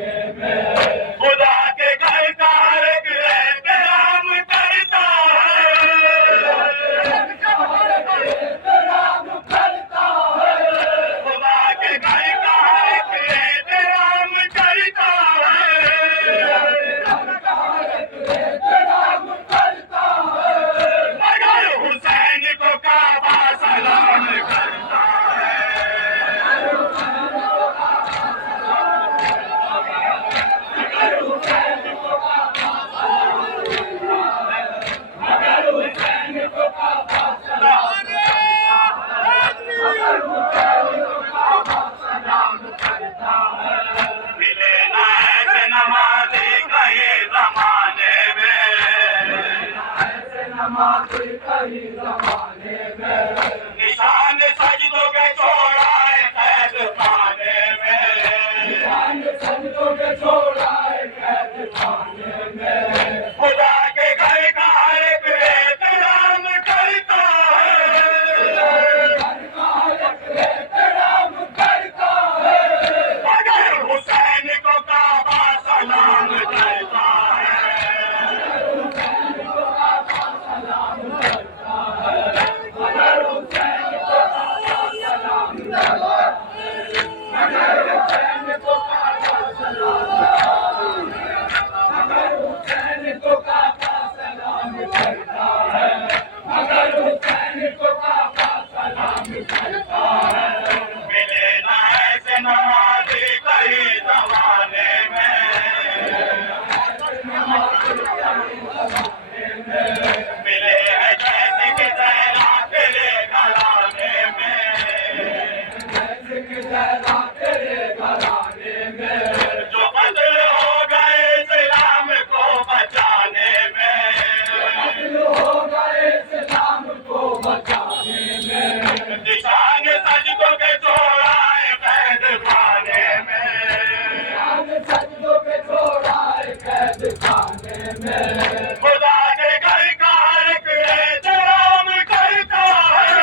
खुदा के घर का हर एक एहतराम करता है। खुदा के घर का हर एक एहतराम करता है। मगर हुसैन को काबा सलाम करता है। मिले ना ऐसे नमाज़ी कहीं ज़माने में, निशान सजदों के छोड़ा है कैद खाने में। खुदा के घर का हर एक एहतराम करता है। मगर हुसैन को काबा सलाम करता है। मिले ना ऐसे नमाज़ी कहीं ज़माने में, मिले हैं जैसे कि ज़हरा तेरे घराने में। जो बदल हो गए इस्लाम को बचाने में, निशान सजदों के छोड़ा है कैद खाने में। खुदा के घर का हर एक एहतराम करता है।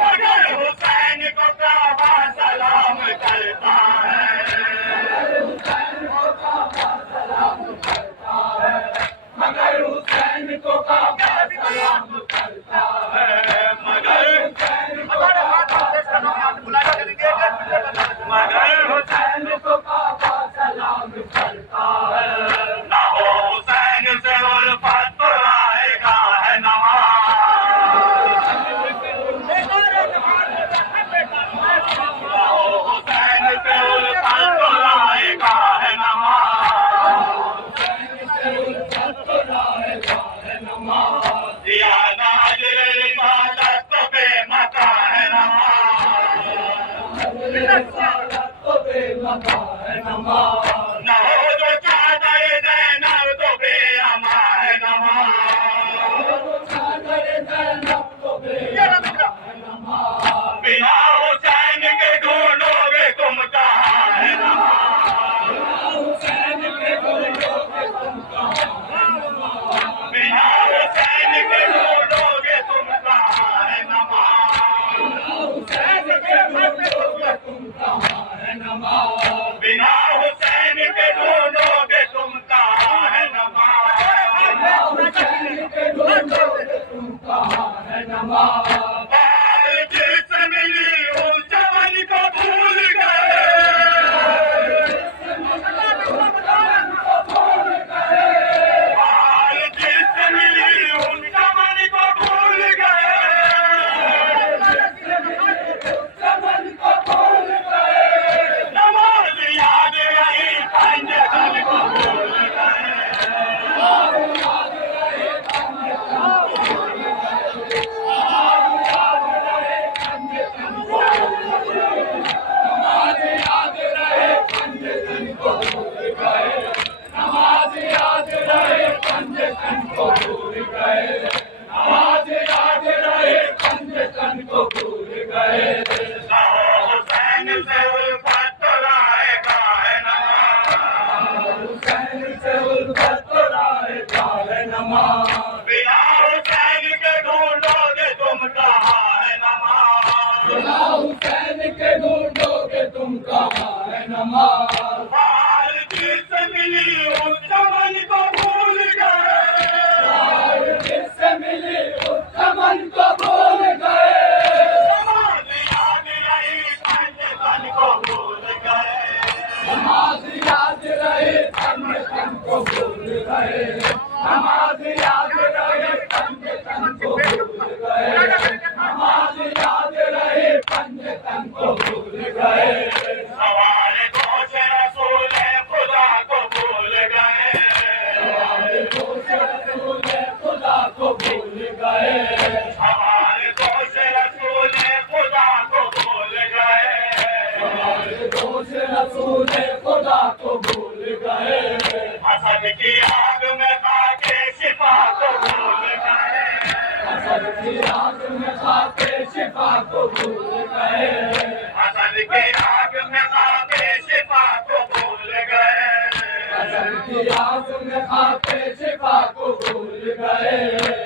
मगर हुसैन को काबा सलाम करता है। मगर हुसैन को काबा सलाम करता है। ना हो हुसैन से उल्फत तो आएगा है नवाज। ना हो हुसैन से उल्फत तो आएगा है नवाज। दिया नाज़िर रिसालत तो बेमता है नमाज। न हो जो चादर ज़ैनब तो बेअमा है नमाज। बिना हुसैन के ढूंढोगे तुम कहाँ है नमाज। बिना हुसैन के ढूंढोगे तुम कहाँ है नमाज। बिना हुसैन के ढूंढोगे तुम कहाँ है नमाज। बाल जिससे मिली उस जवानी को भूल गए। बाल जिससे मिली उस जवानी को भूल गए। नमाज याद रही पंजतन को भूल गए। नमाज। भारती से मिली उस चमन को भूल गए, भारती से मिली उस चमन को भूल गए। नमाज याद रही तन को भूल गए, नमाज याद रही तन को भूल गए, नमाज याद रही तन को भूल गए, नमाज याद रही तन को भूल गए। सवाल दोष रसूल खुदा को भूल गए, सवाल दोष रसूल खुदा को भूल गए, सवाल दोष रसूल खुदा को भूल गए, सवाल दोष रसूल खुदा को भूल गए। हसद की आग में खाके शिफा को भूल गए, हसद की आग में खाके शिफा को भूल गए, हसद की आग में खाके शिफा को भूल गए, हसद की आग में खाके शिफा को भूल गए।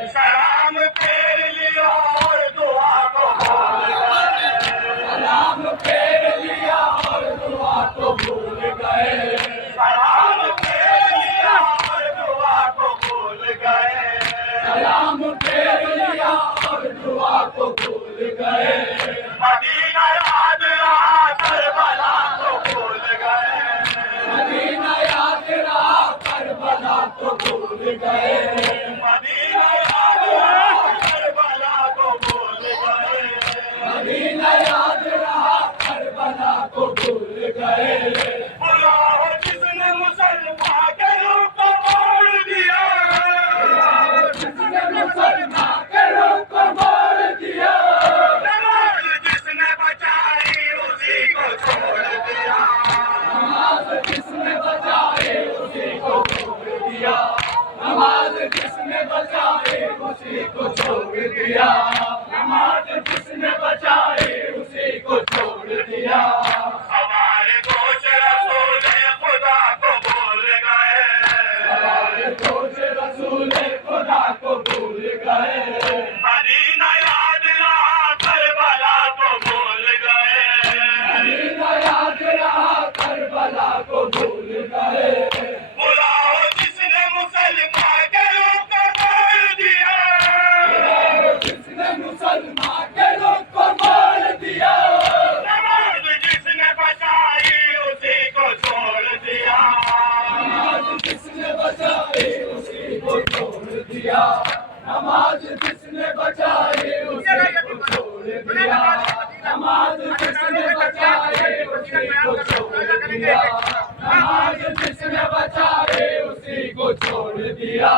सलाम फेर लिया और दुआ को भूल गए, सलाम फेर लिया और दुआ को भूल गए, सलाम फेर लिया और दुआ को भूल गए, सलाम फेर लिया और दुआ को भूल गए। मदीना याद रहा करबला को भूल गए, मदीना याद रहा करबला को भूल गए, मदीना याद रहा करबला को भूल गए, मदीना याद रहा करबला को भूल गए। बुलाओ जिसने मुसलमान के रूप को मोड़ दिया, बुलाओ जिसने मुसलमान के रूप को मोड़ दिया, नमाज जिसने बचाई उसी को छोड़ दिया, नमाज जिसने बचाई उसी को छोड़ दिया, नमाज जिसने बचाई उसी को छोड़ दिया, नमाज जिसने बचाई उसी को छोड़ दिया। हमारे दोष रसूल खुदा को भूल गए, हमारे दोष रसूल खुदा को भूल गए। मदीना याद रहा करबला को भूल गए, मदीना याद रहा करबला को भूल गए। बुलाओ जिसने मुसलमान के रूप को मोड़ दिया, बुलाओ जिसने मुसलमान के रूप को मोड़ दिया, नमाज जिसने बचाई उसी को छोड़ दिया, नमाज जिसने बचाई उसी को छोड़ दिया, नमाज जिसने बचाई उसी को छोड़ दिया, नमाज जिसने बचाई उसी को छोड़ दिया, नमाज जिसने बचाई उसी को छोड़ दिया।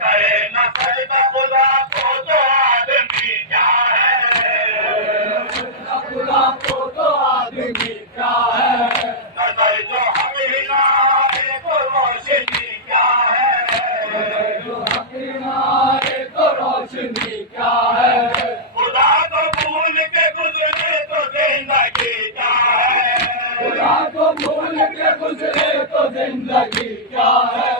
करे न सजदा खुदा को तो आदमी क्या है, खुदा को तो आदमी क्या है, नजर जो हक हिलाए तो रोशनी क्या है, जो हक हिलाए तो रोशनी क्या है। खुदा को भूल के गुजरे तो जिंदगी क्या है, खुदा को भूल के गुजरे तो जिंदगी क्या है।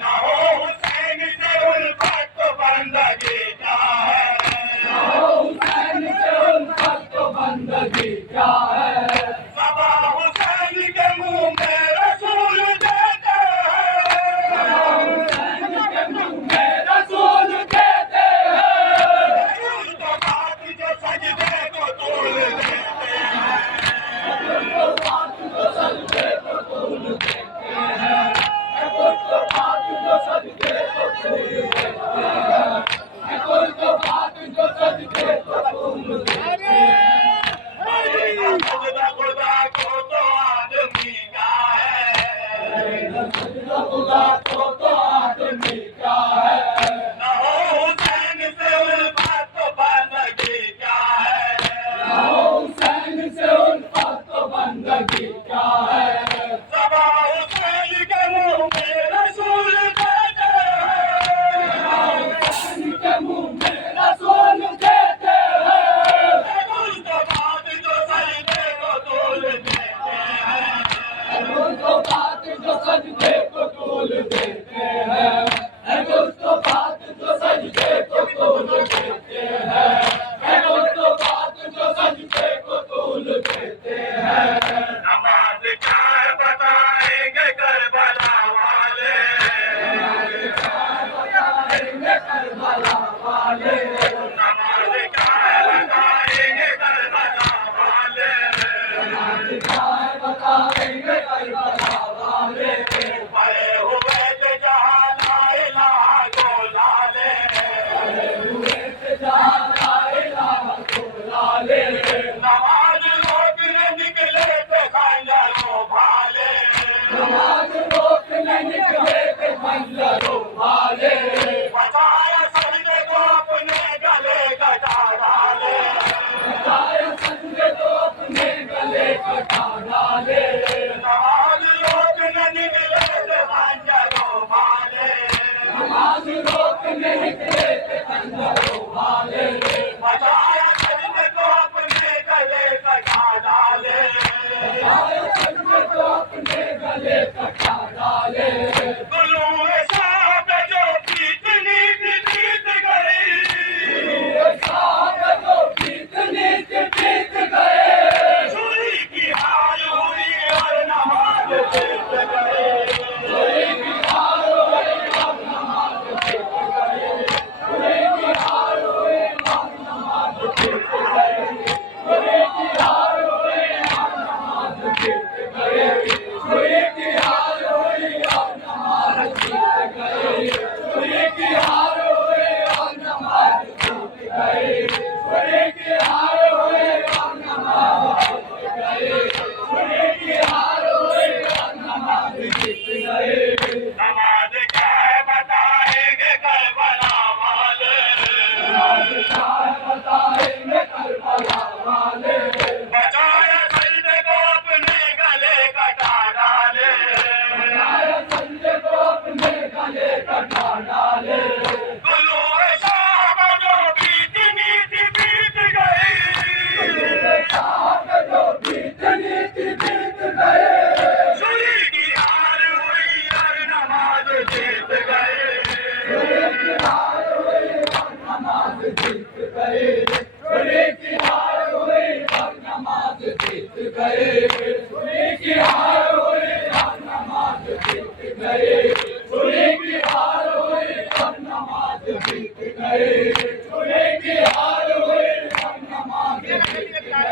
ना हो हुसैन से उल्फत तो बंदगी क्या है, ना हो हुसैन से उल्फत तो बंदगी क्या है। सबा हुसैन के मुंह में रसूल देते हैं, सबा हुसैन के मुंह में रसूल देते हैं। रसूल तो बात जो सजदे को तोड़ देते हैं, रसूल तो बात जो सजदे को तोड़ देते हैं, रसूल तो बात जो सजदे को तोड़ देते हैं, रसूल तो बात जो सजदे को तोड़ देते हैं। खुदा खुदा को तो आदमी क्या है, खुदा को तो आदमी क्या है। ना हो हुसैन से उल्फत तो बंदगी क्या है, ना हो हुसैन से उल्फत तो बंदगी क्या है। सबा हुसैन के मुंह में रसूल देते हैं, सबा हुसैन के मुंह में रसूल देते हैं। रसूल तो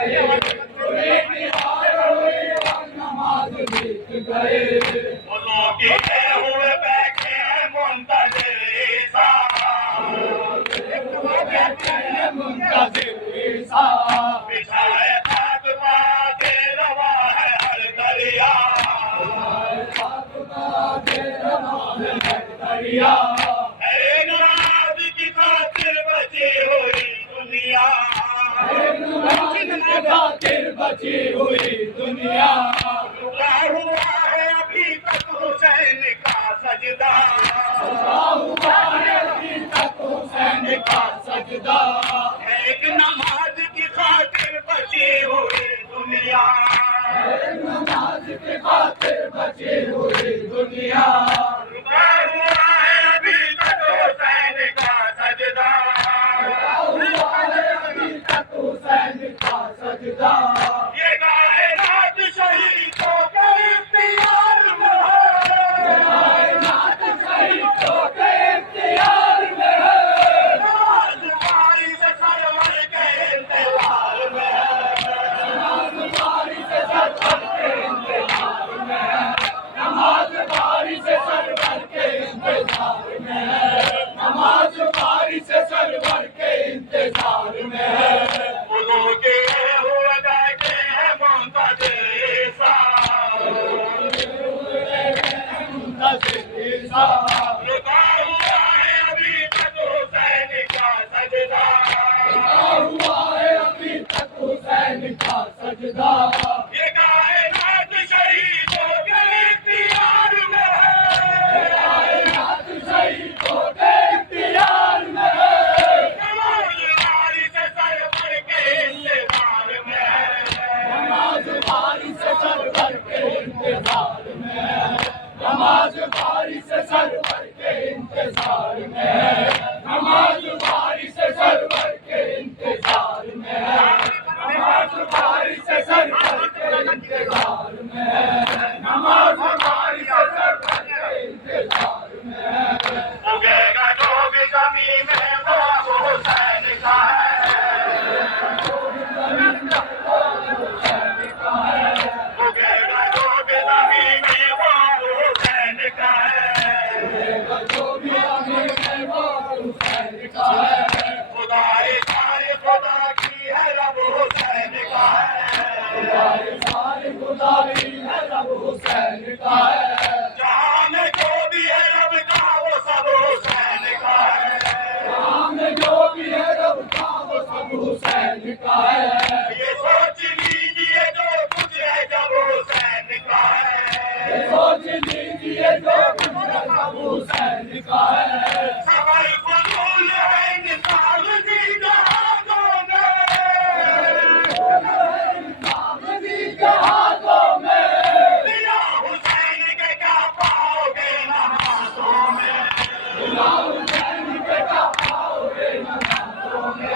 गए, पूरी निहार हुई और नमाज बीत गए। लोग हुए बैठे हैं मुंतज़िर ईसा, बैठे हैं मुंतज़िर ईसा। बिछाए खाक बादे रवा है हर दरिया, एक नाज की खातिर बची हुई दुनिया, एक नाज की खातिर बची हुई दुनिया। रुका हुआ है अभी तक हुसैन का सजदा, रुका हुआ है अभी तक हुसैन का सजदा। एक नमाज की खातिर बची हुई दुनिया, एक नमाज की खातिर बची हुई दुनिया। रुका हुआ है अभी तक हुसैन का सजदा, रुका हुआ है अभी तक हुसैन का सजदा। ये कायनात शहीदों के इख्तियार में है, ये कायनात शहीदों के इख्तियार में है। नमाज बारी से सरवर के इंतजार में है, नमाज बारी से सरवर के इंतजार में है, नमाज बारी से सरवर के इंतजार में है, नमाज बारी से सरवर के इंतजार में है। लोग हुए बैठे हैं मुंतज़िर ईसा, मुंतज़िर ईसा। रुका हुआ है अभी तक हुसैन का सजदा, रुका हुआ है अभी तक हुसैन का सजदा। ये कायनात शहीदों के इख्तियार में है, ये कायनात शहीदों के इख्तियार में है। नमाज बारी से सरवर के इंतजार में है, नमाज बारी से सरवर के इंतजार में है, नमाज बारी से सरवर के इंतजार में है, नमाज बारी से सरवर के इंतजार में है, नमाज बारी से सरवर के इंतजार में है, नमाज बारी से सरवर के इंतजार में है। उगेगा जो भी ज़मीन में वो हुसैन का है, उगेगा जो भी ज़मीन में वो हुसैन का है, उगेगा जो भी ज़मीन में वो हुसैन का है। खुदाई सारी खुदा की है रब हुसैन का है, खुदाई सारी खुदा की है रब हुसैन का है। जहाँ में जो भी है रब का वो सब हुसैन का है, जहाँ में जो भी है रब का वो सब हुसैन का है। ये सोच लीजिए जो कुछ है जब हुसैन का है, ये सोच लीजिए जो कुछ है जब हुसैन का है। सबर फजूल है निकाल दी जहाज़ों में, बिना हुसैन के क्या पाओगे नमाज़ों में, बिना हुसैन के क्या पाओगे नमाज़ों में,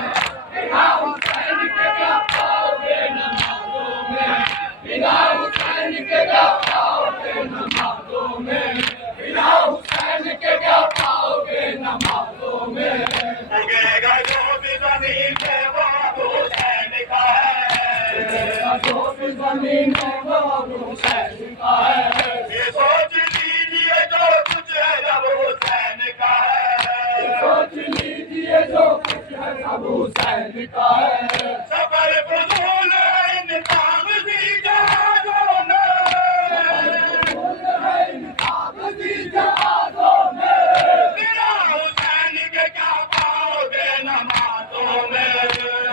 बिना हुसैन के क्या पाओगे नमाज़ों में, बिना हुसैन के क्या पाओगे नमाज़ों में, बिना हुसैन के क्या पाओगे नमाज़ों में। उगेगा जो भी ज़मीन में वो हुसैन का है, उगेगा जो भी ज़मीन में वो हुसैन का है। ये सोच लीजिए जो कुछ है जब हुसैन का है, ये सोच लीजिए जो कुछ है जब हुसैन का है। सफर फजूल है निकाल दी जहाज़ों में, फजूल है निकाल दी जहाज़ों में, बिना हुसैन के क्या पाओगे नमाज़ों में,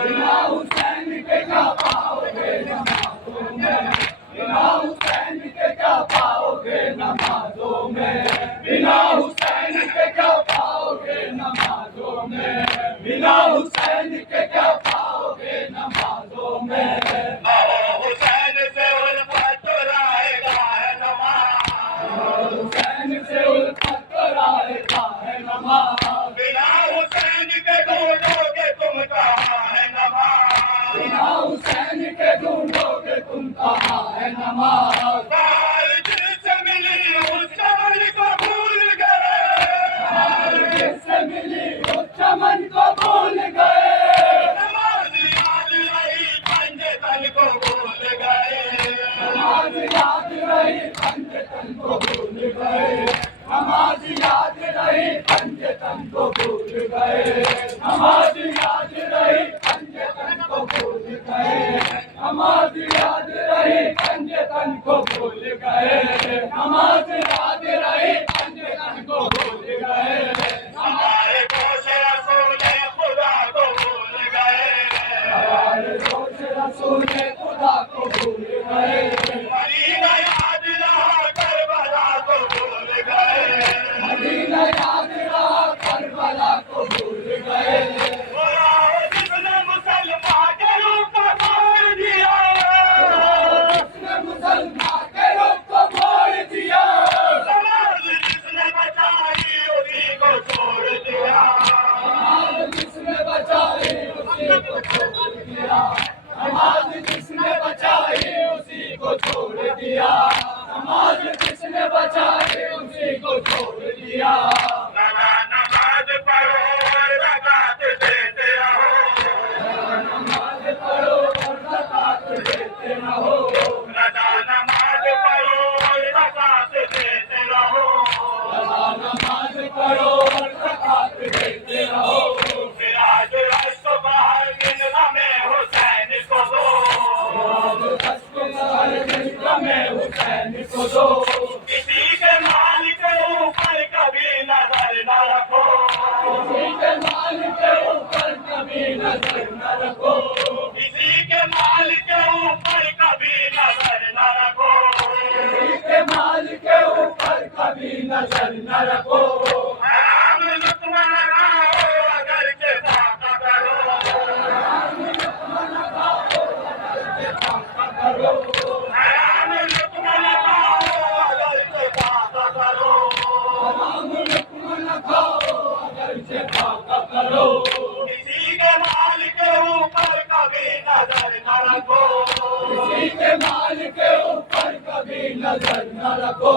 बिना हुसैन के क्या पाओगे नमाज़ों में, बिना हुसैन के क्या पाओगे नमाज़ों में, बिना हुसैन के क्या पाओगे नमाज़ों में, बिना हुसैन के क्या पाओगे नमाज़ों में। हुसैन से उल्फत रहेगा है नमाज़, हुसैन से उल्फत रहेगा है नमाज़। बिना हुसैन के ढूंढोगे तुम कहाँ है नमाज़, बिना हुसैन के ढूंढोगे तुम कहाँ है नमाज़। बाहर जिससे मिली उस चमन को भूल गए, बाहर जिससे मिली उस चमन को भूल गए। नमाज याद रही पंजे तन को भूल गए, नमाज याद रही अन्य तन को भूल गए, नमाज याद रही अन्य तन को भूल गए, नमाज याद रही अन्य तन को भूल गए, हमारे दोष रसूल खुदा को भूल गए, हमारे दोष रसूल खुदा को भूल गए, मदीना याद रहा करबला को भूल गए, मदीना याद रहा करबला को भूल गए, जिसने मुसलमान के रूप को मोड़ दिया, जिसने मुसलमान के रूप को मोड़ दिया, नमाज जिसने बचाई उसी को छोड़ दिया, नमाज जिसने बचाई उसी को छोड़ दिया, नमाज जिसने बचाई उसी को छोड़ दिया, नमाज जिसने बचाई उसी को छोड़ दिया, नमाज पढ़ो और ज़कात देते रहो, नमाज पढ़ो और ज़कात देते रहो, नमाज पढ़ो और ज़कात देते रहो, नमाज पढ़ो और ज़कात देते रहो, फिर आज रास्तों बाहर दिन में हुसैन को दो, में हुसैन को दो, किसी के माल के ऊपर कभी नजर न रखो, किसी के माल के ऊपर कभी नजर न रखो, किसी के माल के ऊपर कभी नजर न रखो, किसी के माल के ऊपर कभी नजर न रखो, हराम लुत्फ़ न खाओ अगर के फाका करो, हराम लुत्फ़ न खाओ अगर के फाका करो, हराम लुत्फ़ न खाओ अगर के फाका करो, हराम लुत्फ़ न खाओ अगर के फाका करो, किसी के माल के ऊपर कभी नजर न रखो, किसी के माल के ऊपर कभी नजर न रखो।